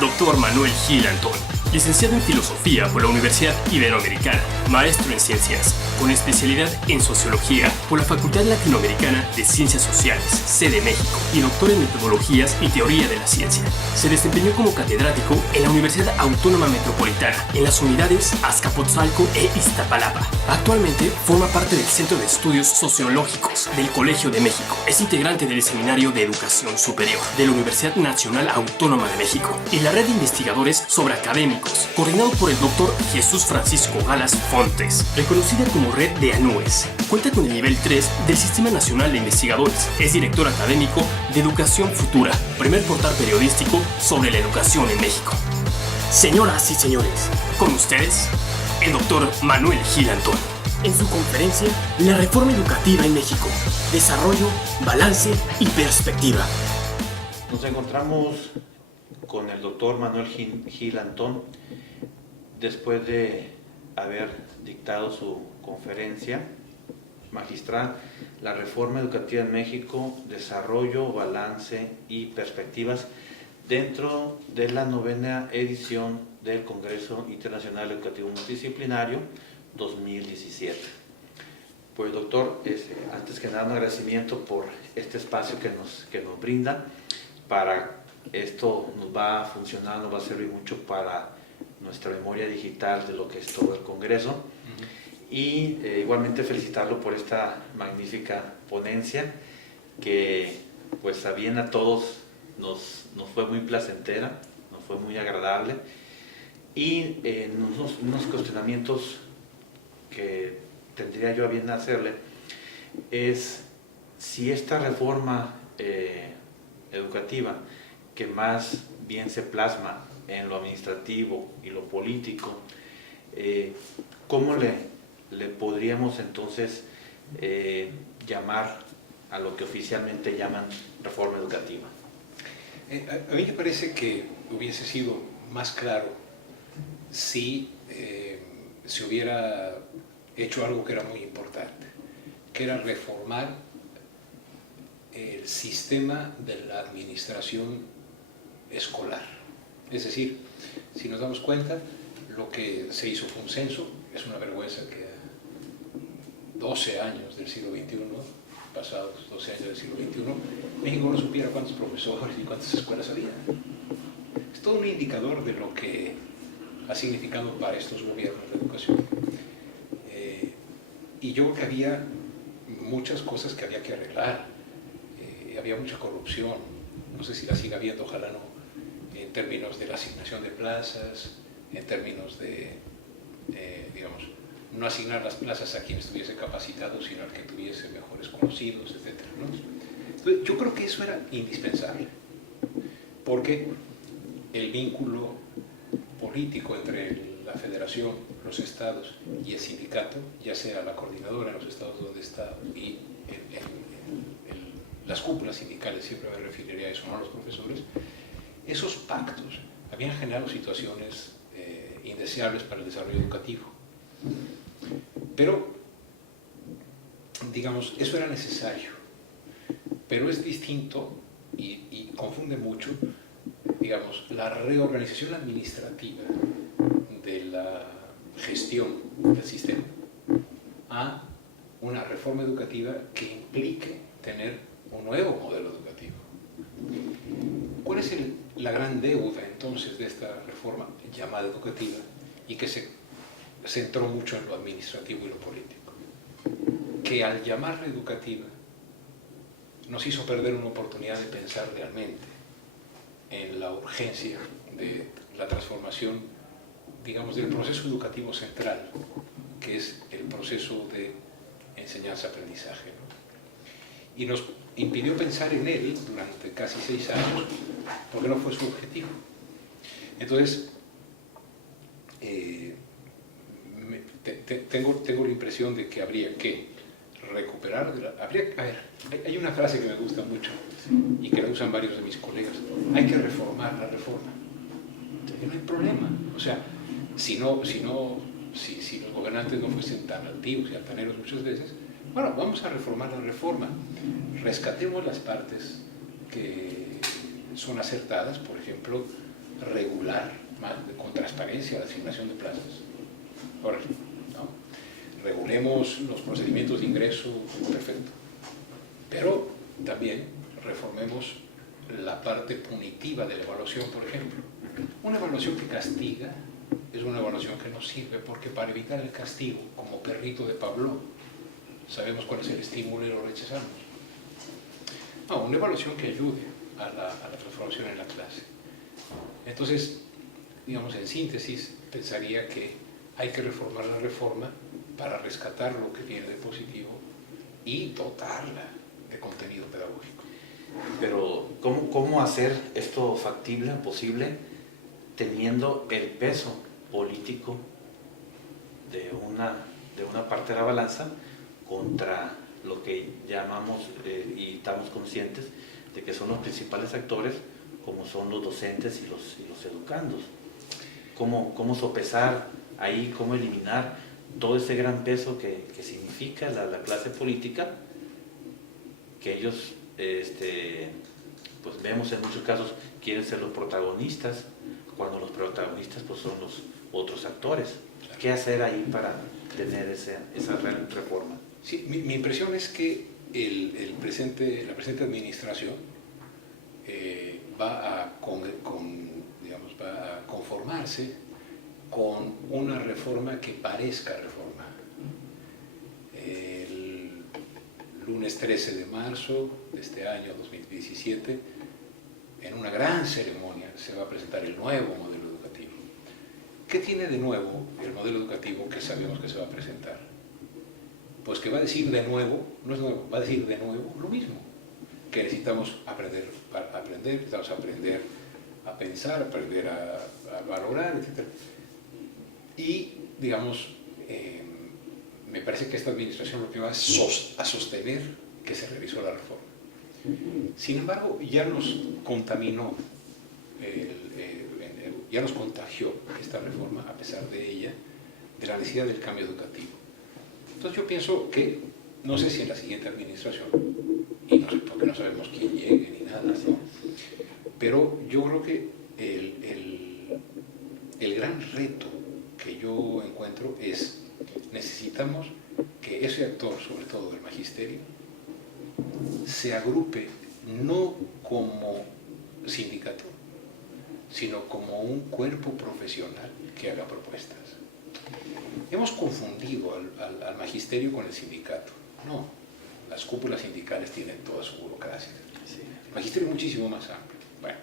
Dr. Manuel Gil Antón, licenciado en Filosofía por la Universidad Iberoamericana, maestro en Ciencias, con especialidad en Sociología por la Facultad Latinoamericana de Ciencias Sociales, sede México, y doctor en Metodologías y Teoría de la Ciencia. Se desempeñó como catedrático en la Universidad Autónoma Metropolitana, en las unidades Azcapotzalco e Iztapalapa. Actualmente forma parte del Centro de Estudios Sociológicos del Colegio de México. Es integrante del Seminario de Educación Superior de la Universidad Nacional Autónoma de México y la red de investigadores sobre académicos, coordinado por el doctor Jesús Francisco Galas Fontes, reconocida como Red de ANUES. Cuenta con el nivel 3 del Sistema Nacional de Investigadores. Es director académico de Educación Futura, primer portal periodístico sobre la educación en México. Señoras y señores, con ustedes, el doctor Manuel Gil Antón. En su conferencia, La Reforma Educativa en México, Desarrollo, Balance y Perspectiva. Nos encontramos con el doctor Manuel Gil Antón después de haber dictado su conferencia magistral La Reforma Educativa en México, Desarrollo, Balance y Perspectivas dentro de la 9ª edición del Congreso Internacional Educativo Multidisciplinario 2017. Pues doctor, antes que nada un agradecimiento por este espacio que nos brinda. Para esto nos va a funcionar, nos va a servir mucho para nuestra memoria digital de lo que es todo el Congreso. Y igualmente felicitarlo por esta magnífica ponencia que pues a bien a todos nos fue muy placentera, nos fue muy agradable, y unos cuestionamientos que tendría yo a bien hacerle es si esta reforma educativa, que más bien se plasma en lo administrativo y lo político, ¿cómo le podríamos entonces llamar a lo que oficialmente llaman reforma educativa? A mí me parece que hubiese sido más claro si se hubiera hecho algo que era muy importante, que era reformar el sistema de la administración escolar. Es decir, si nos damos cuenta, lo que se hizo fue un censo. Es una vergüenza que 12 años del siglo XXI, pasados 12 años del siglo XXI, México no supiera cuántos profesores y cuántas escuelas había. Es todo un indicador de lo que ha significado para estos gobiernos la educación. Y yo creo que había muchas cosas que había que arreglar. Había mucha corrupción, no sé si la sigue habiendo, ojalá no, en términos de la asignación de plazas, en términos de, digamos, no asignar las plazas a quien estuviese capacitado, sino al que tuviese mejores conocidos, etc., ¿no? Entonces, yo creo que eso era indispensable, porque el vínculo político entre la federación, los estados y el sindicato, ya sea la coordinadora en los estados donde está y las cúpulas sindicales, siempre me referiría a eso, no a los profesores, esos pactos habían generado situaciones indeseables para el desarrollo educativo. Pero, digamos, eso era necesario, pero es distinto y confunde mucho, digamos, la reorganización administrativa de la gestión del sistema a una reforma educativa que implique tener un nuevo modelo educativo. ¿Cuál es la gran deuda entonces de esta reforma llamada educativa y que se centró mucho en lo administrativo y lo político? Que al llamarla educativa nos hizo perder una oportunidad de pensar realmente en la urgencia de la transformación, digamos, del proceso educativo central, que es el proceso de enseñanza-aprendizaje, ¿no? Y nos impidió pensar en él durante casi 6 años, porque no fue su objetivo. Entonces, tengo la impresión de que habría que recuperar, hay una frase que me gusta mucho y que la usan varios de mis colegas: hay que reformar la reforma. Entonces, no hay problema. O sea, si los gobernantes no fuesen tan altivos y altaneros muchas veces, bueno, vamos a reformar la reforma, rescatemos las partes que son acertadas, por ejemplo, regular, con transparencia, la asignación de plazas. Ahora, ¿no? Regulemos los procedimientos de ingreso, perfecto. Pero también reformemos la parte punitiva de la evaluación, por ejemplo. Una evaluación que castiga es una evaluación que no sirve, porque para evitar el castigo, como perrito de Pavlov, sabemos cuál es el estímulo y lo rechazamos. No, una evaluación que ayude a la transformación en la clase. Entonces, digamos, en síntesis, pensaría que hay que reformar la reforma para rescatar lo que viene de positivo y dotarla de contenido pedagógico. Pero, ¿cómo hacer esto factible, posible, teniendo el peso político de una parte de la balanza contra lo que llamamos y estamos conscientes de que son los principales actores, como son los docentes y los educandos? ¿Cómo sopesar ahí, cómo eliminar todo ese gran peso que significa la clase política, que ellos, pues vemos en muchos casos, quieren ser los protagonistas, cuando los protagonistas pues son los otros actores? ¿Qué hacer ahí para tener esa reforma? Sí, mi impresión es que la presente administración va a conformarse con una reforma que parezca reforma. El lunes 13 de marzo de este año 2017, en una gran ceremonia, se va a presentar el nuevo modelo educativo. ¿Qué tiene de nuevo el modelo educativo que sabemos que se va a presentar? Pues que va a decir de nuevo, no es nuevo, va a decir de nuevo lo mismo, que necesitamos aprender, necesitamos aprender a pensar, aprender a valorar, etc. Y, digamos, me parece que esta administración lo que va a sostener que se realizó la reforma. Sin embargo, ya nos contaminó, ya nos contagió esta reforma, a pesar de ella, de la necesidad del cambio educativo. Entonces yo pienso que, no sé si en la siguiente administración, y no sé porque no sabemos quién llegue ni nada, ¿no? Pero yo creo que el gran reto que yo encuentro es, necesitamos que ese actor, sobre todo el magisterio, se agrupe no como sindicato, sino como un cuerpo profesional que haga propuestas. Hemos confundido al magisterio con el sindicato. No, las cúpulas sindicales tienen toda su burocracia. El magisterio es muchísimo más amplio. Bueno,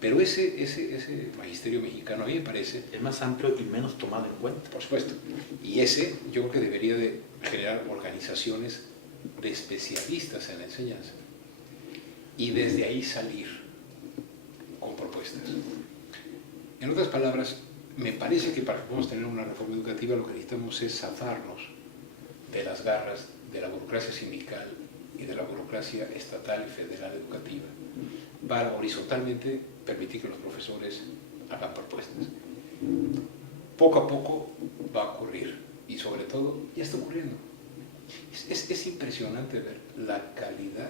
pero ese magisterio mexicano a mí me parece... Es más amplio y menos tomado en cuenta. Por supuesto. Y ese yo creo que debería de generar organizaciones de especialistas en la enseñanza y desde ahí salir con propuestas. En otras palabras, me parece que para que podamos tener una reforma educativa lo que necesitamos es zafarnos de las garras de la burocracia sindical y de la burocracia estatal y federal educativa para horizontalmente permitir que los profesores hagan propuestas. Poco a poco va a ocurrir y sobre todo ya está ocurriendo. Es impresionante ver la calidad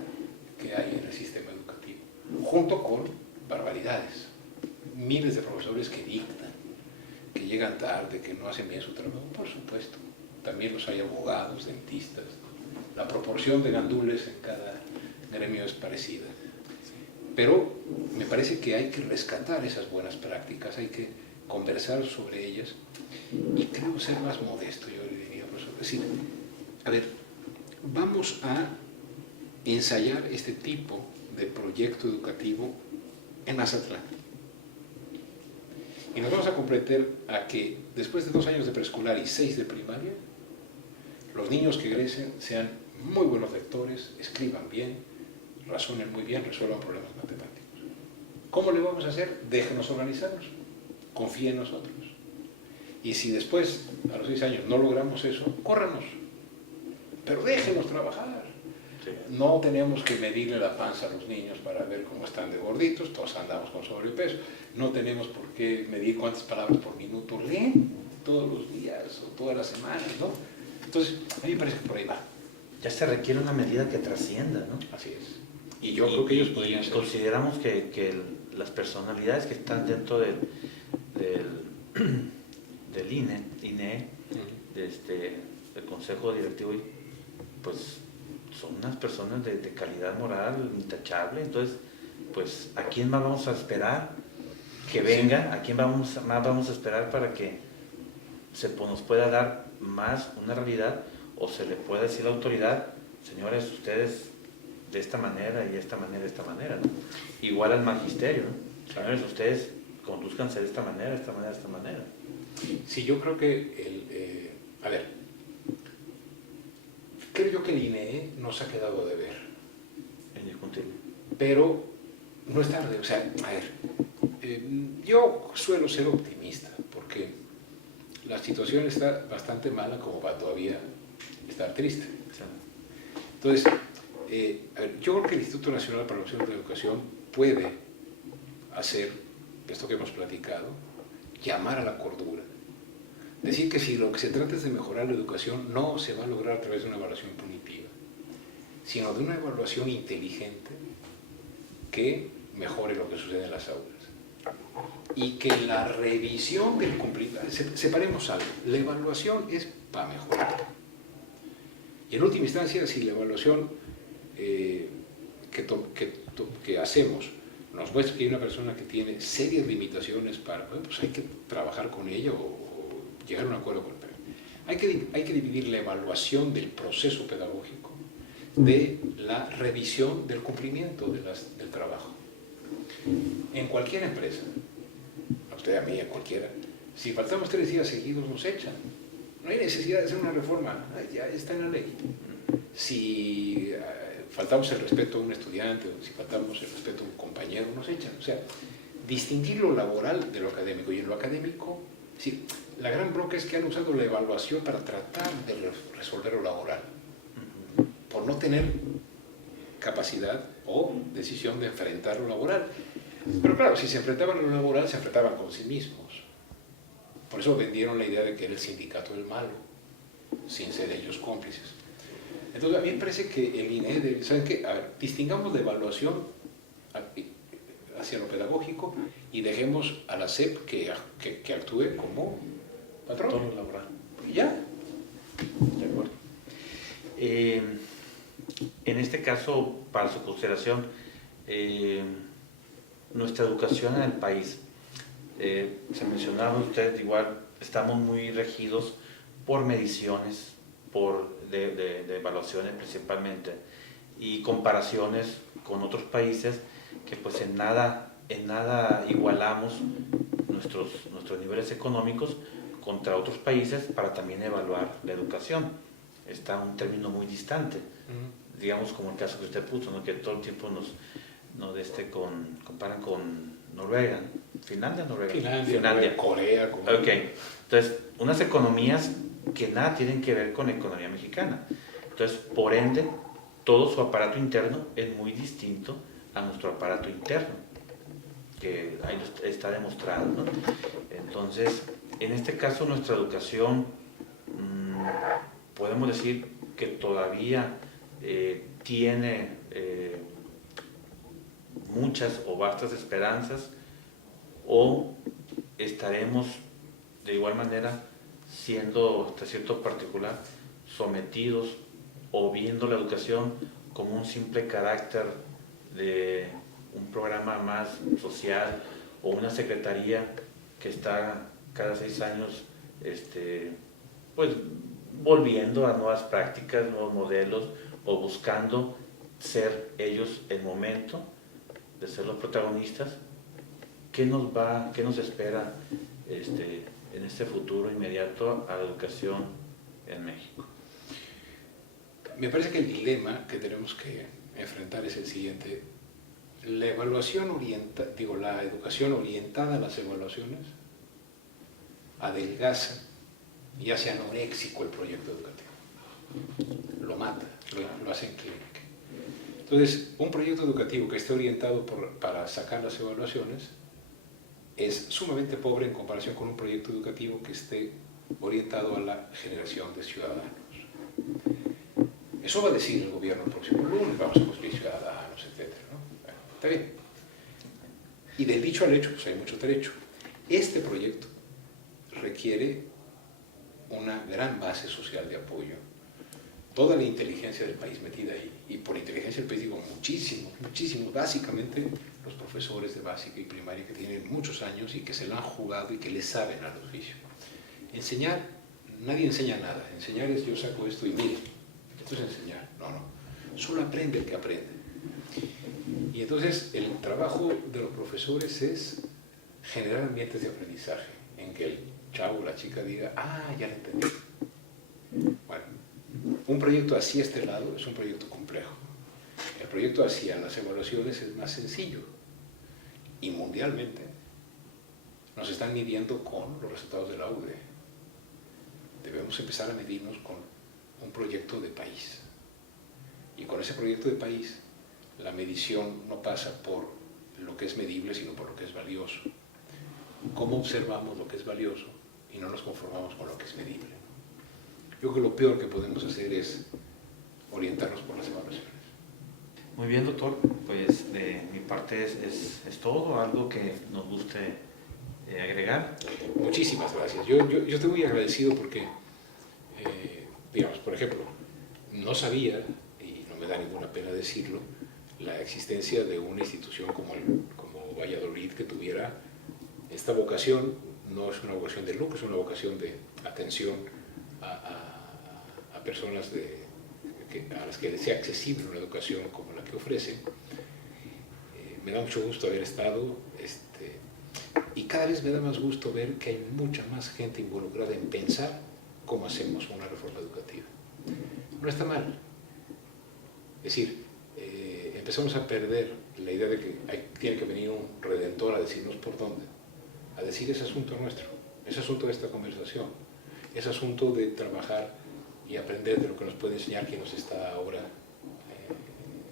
que hay en el sistema educativo, junto con barbaridades. Miles de profesores que dictan, que llegan tarde, que no hacen bien su trabajo, por supuesto. También los hay abogados, dentistas. La proporción de gandules en cada gremio es parecida. Pero me parece que hay que rescatar esas buenas prácticas, hay que conversar sobre ellas y creo ser más modesto, yo le diría, profesor. Es decir, a ver, vamos a ensayar este tipo de proyecto educativo en Mazatlán. Y nos vamos a comprometer a que después de 2 años de preescolar y 6 de primaria, los niños que egresen sean muy buenos lectores, escriban bien, razonen muy bien, resuelvan problemas matemáticos. ¿Cómo le vamos a hacer? Déjenos organizarnos, confíen en nosotros. Y si después, a los 6 años, no logramos eso, córranos, pero déjenos trabajar. No tenemos que medirle la panza a los niños para ver cómo están de gorditos, todos andamos con sobrepeso. No tenemos por qué medir cuántas palabras por minuto leen todos los días o todas las semanas, ¿no? Entonces, a mí me parece que por ahí va. Ya se requiere una medida que trascienda, ¿no? Así es. Y yo creo que ellos podrían ser. Consideramos que las personalidades que están dentro del INE, el Consejo Directivo, pues son unas personas de calidad moral intachable. Entonces, pues, ¿a quién más vamos a esperar que venga? ¿A quién más vamos a esperar para que nos pueda dar más una realidad, o se le pueda decir a la autoridad, señores, ustedes de esta manera y de esta manera, ¿no? Igual al magisterio, ¿no? Señores, ustedes conduzcanse de esta manera, de esta manera, de esta manera. Sí, yo creo que creo yo que el INE nos ha quedado de ver. Indiscutible. Pero no es tarde, o sea, yo suelo ser optimista, porque la situación está bastante mala como para todavía estar triste. Entonces, yo creo que el Instituto Nacional para la Promoción de la Educación puede hacer esto que hemos platicado, llamar a la cordura, decir que si lo que se trata es de mejorar la educación, no se va a lograr a través de una evaluación punitiva, sino de una evaluación inteligente que mejore lo que sucede en las aulas. Y que la revisión del cumplimiento, separemos algo, la evaluación es para mejorar. Y en última instancia, si la evaluación que hacemos nos muestra que hay una persona que tiene serias limitaciones pues hay que trabajar con ella o llegar a un acuerdo con él. Hay que dividir la evaluación del proceso pedagógico de la revisión del cumplimiento del trabajo. En cualquier empresa, a usted, a mí, a cualquiera, si faltamos 3 días seguidos nos echan. No hay necesidad de hacer una reforma, ya está en la ley. Si faltamos el respeto a un estudiante, o si faltamos el respeto a un compañero, nos echan. O sea, distinguir lo laboral de lo académico. Y en lo académico, sí, la gran bronca es que han usado la evaluación para tratar de resolver lo laboral, por no tener capacidad o decisión de enfrentar lo laboral. Pero claro, si se enfrentaban a lo laboral, se enfrentaban con sí mismos. Por eso vendieron la idea de que era el sindicato el malo, sin ser ellos cómplices. Entonces, a mí me parece que el INE, ¿saben qué? A ver, distingamos la evaluación hacia lo pedagógico y dejemos a la SEP que actúe como patrón laboral. Y ya. De acuerdo. En este caso, para su consideración, nuestra educación en el país, se mencionaba usted, igual estamos muy regidos por mediciones, de evaluaciones principalmente, y comparaciones con otros países que pues en nada igualamos nuestros niveles económicos contra otros países para también evaluar la educación. Está un término muy distante, digamos como el caso que usted puso, ¿no? Que todo el tiempo nos comparan con Noruega, Finlandia, Corea. Ok, entonces unas economías que nada tienen que ver con la economía mexicana. Entonces, por ende, todo su aparato interno es muy distinto a nuestro aparato interno, que ahí está demostrado, ¿no? Entonces, en este caso, nuestra educación, podemos decir que todavía tiene muchas o vastas esperanzas, o estaremos de igual manera siendo hasta cierto particular sometidos o viendo la educación como un simple carácter de un programa más social o una secretaría que está cada 6 años pues volviendo a nuevas prácticas, nuevos modelos, o buscando ser ellos el momento de ser los protagonistas. ¿Qué nos espera en este futuro inmediato a la educación en México? Me parece que el dilema que tenemos que enfrentar es el siguiente. La educación orientada a las evaluaciones adelgaza y hace anoréxico el proyecto educativo. Lo mata, lo hace en clínica. Entonces, un proyecto educativo que esté orientado para sacar las evaluaciones es sumamente pobre en comparación con un proyecto educativo que esté orientado a la generación de ciudadanos. Eso va a decir el gobierno el próximo lunes, vamos a construir ciudadanos, etc. Está bien. Y del dicho al hecho, pues hay mucho trecho. Este proyecto requiere una gran base social de apoyo. Toda la inteligencia del país metida ahí. Y por inteligencia del país digo muchísimo, muchísimo. Básicamente los profesores de básica y primaria que tienen muchos años y que se la han jugado y que le saben al oficio. Enseñar, nadie enseña nada. Enseñar es yo saco esto y mire, esto es enseñar. No, no. Solo aprende el que aprende. Y entonces el trabajo de los profesores es generar ambientes de aprendizaje en que el chavo o la chica diga, ah, ya lo entendí. Bueno, un proyecto así estelado es un proyecto complejo. El proyecto hacia las evaluaciones es más sencillo. Y mundialmente nos están midiendo con los resultados de la UDE. Debemos empezar a medirnos con un proyecto de país. Y con ese proyecto de país, la medición no pasa por lo que es medible, sino por lo que es valioso. ¿Cómo observamos lo que es valioso y no nos conformamos con lo que es medible? Yo creo que lo peor que podemos hacer es orientarnos por las evaluaciones. Muy bien, doctor. Pues de mi parte es todo. ¿Algo que nos guste agregar? Muchísimas gracias. Yo estoy muy agradecido porque, digamos, por ejemplo, no sabía, y no me da ninguna pena decirlo, la existencia de una institución como Valladolid que tuviera esta vocación. No es una vocación de lucro, es una vocación de atención a personas a las que les sea accesible una educación como la que ofrecen. Me da mucho gusto haber estado y cada vez me da más gusto ver que hay mucha más gente involucrada en pensar cómo hacemos una reforma educativa. No está mal. Es decir, empezamos a perder la idea de que tiene que venir un redentor a decirnos por dónde. A decir, es asunto nuestro, es asunto de esta conversación, es asunto de trabajar y aprender de lo que nos puede enseñar quien nos está ahora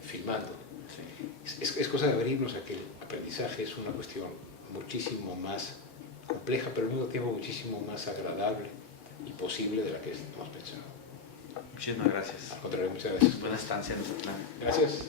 filmando. Sí. Es cosa de abrirnos a que el aprendizaje es una cuestión muchísimo más compleja, pero al mismo tiempo muchísimo más agradable y posible de la que hemos pensado. Muchísimas gracias. Al contrario, muchas gracias. Buena estancia en nuestro plan. Gracias.